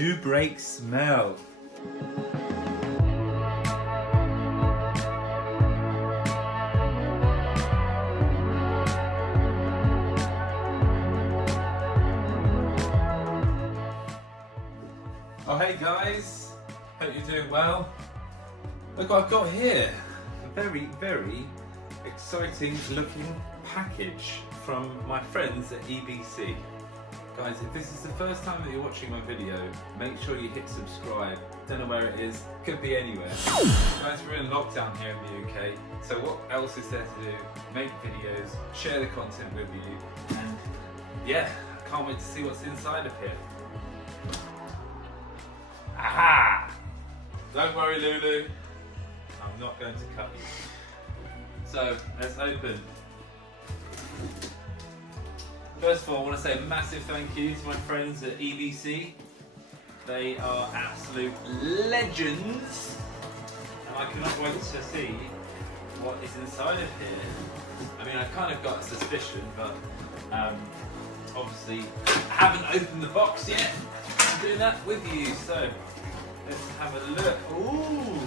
New brake smell. Oh hey guys, hope you're doing well. Look what I've got here. A very, very exciting looking package from my friends at EBC. Guys, if this is the first time that you're watching my video, make sure you hit subscribe. Don't know where it is, could be anywhere. Guys, we're in lockdown here in the UK, so what else is there to do? Make videos, share the content with you, and yeah, I can't wait to see what's inside of here. Aha! Don't worry, Lulu. I'm not going to cut you. So, let's open. First of all, I want to say a massive thank you to my friends at EBC. They are absolute legends. And I cannot wait to see what is inside of here. I mean, I've kind of got a suspicion, but obviously I haven't opened the box yet. I'm doing that with you, so let's have a look. Ooh!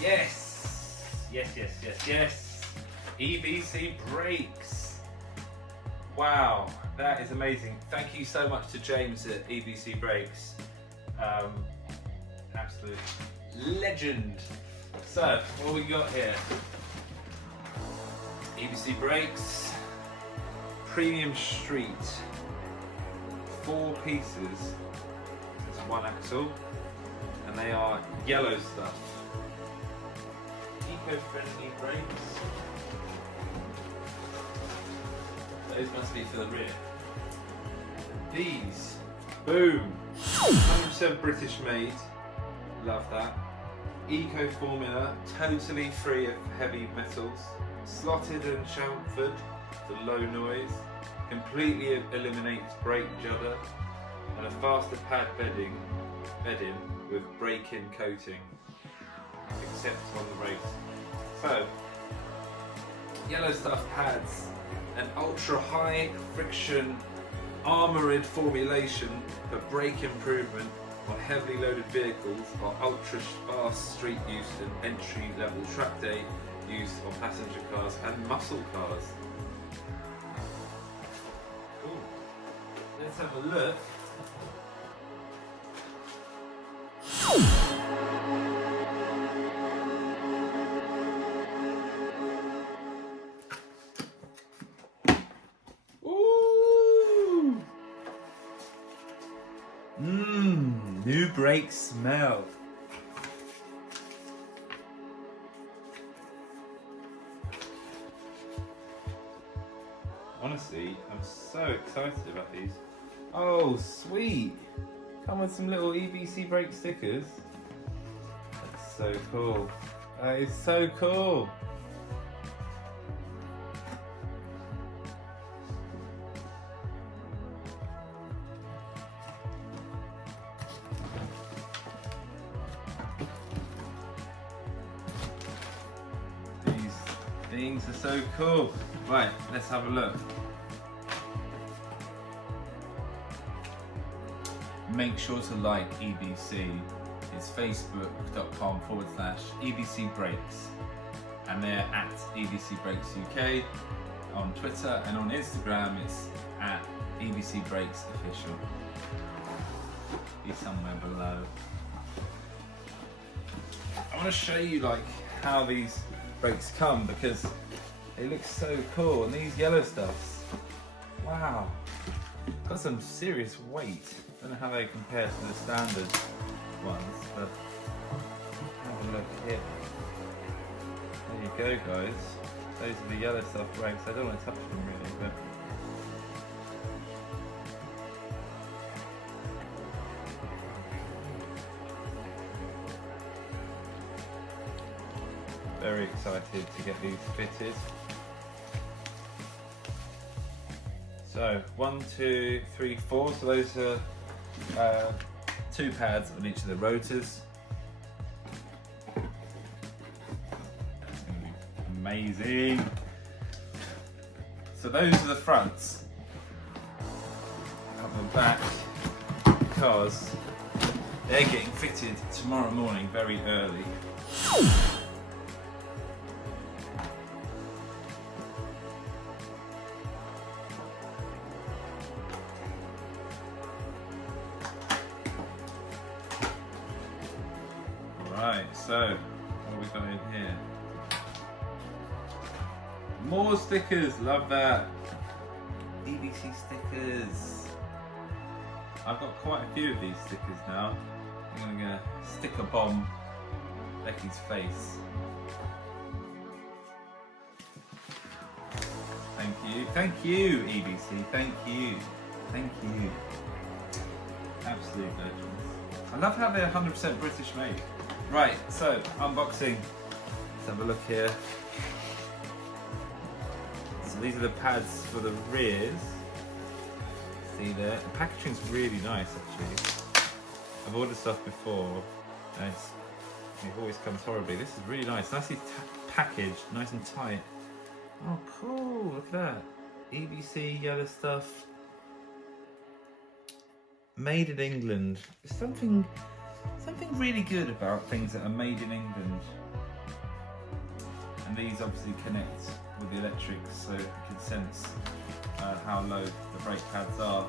Yes! Yes. EBC brakes. Wow, that is amazing. Thank you so much to James at EBC Brakes. Absolute legend. So, what we got here? EBC Brakes, Premium Street, 4 pieces. It's 1 axle, and they are yellow stuff. Eco-friendly brakes. Those must be for the rear. These, boom, 100% British made. Love that. Eco formula, totally free of heavy metals. Slotted and chamfered for low noise. Completely eliminates brake judder, and a faster pad bedding with break-in coating, except on the brakes. So, yellow stuff pads an ultra high friction armoured formulation for brake improvement on heavily loaded vehicles or ultra fast street use and entry level track day use on passenger cars and muscle cars. Cool. Let's have a look. New brake smell. Honestly, I'm so excited about these. Oh, sweet! Come with some little EBC brake stickers. That's so cool. That is so cool. Things are so cool. Right, let's have a look. Make sure to like EBC. It's facebook.com/EBC Brakes, and they're at EBC Brakes UK on Twitter, and on Instagram it's at EBC Brakes Official. Be somewhere below. I want to show you like how these brakes come, because they look so cool, and these yellow stuffs, wow, got some serious weight. Don't know how they compare to the standard ones, but have a look here. There you go, guys. Those are the yellow stuff brakes. I don't want to touch them really, but very excited to get these fitted. So 1, 2, 3, 4. So those are 2 pads on each of the rotors. That's going to be amazing. So those are the fronts. Up the back, because they're getting fitted tomorrow morning very early. Right, so what have we got in here? More stickers, love that. EBC stickers. I've got quite a few of these stickers now. I'm gonna sticker bomb Becky's face. Thank you EBC, thank you. Absolute legends. I love how they're 100% British made. Right, so unboxing. Let's have a look here. So these are the pads for the rears. See there? The packaging's really nice actually. I've ordered stuff before and it always comes horribly. This is really nice. Nicely packaged, nice and tight. Oh cool, look at that. EBC yellow stuff. Made in England. There's something really good about things that are made in England. And these obviously connect with the electrics, so you can sense how low the brake pads are.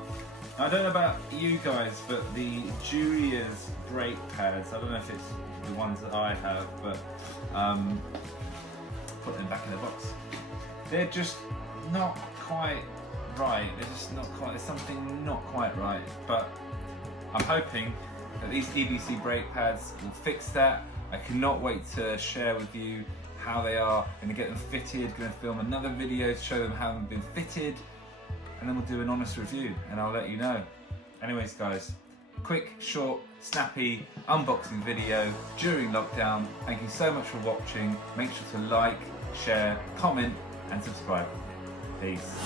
I don't know about you guys, but the Julia's brake pads, I don't know if it's the ones that I have, but put them back in the box. They're just not quite right. They're just not quite, there's something not quite right, but I'm hoping that these EBC brake pads will fix that. I cannot wait to share with you how they are. I'm going to get them fitted, going to film another video to show them how they've been fitted, and then we'll do an honest review and I'll let you know. Anyways guys, quick, short, snappy unboxing video during lockdown. Thank you so much for watching. Make sure to like, share, comment and subscribe. Peace.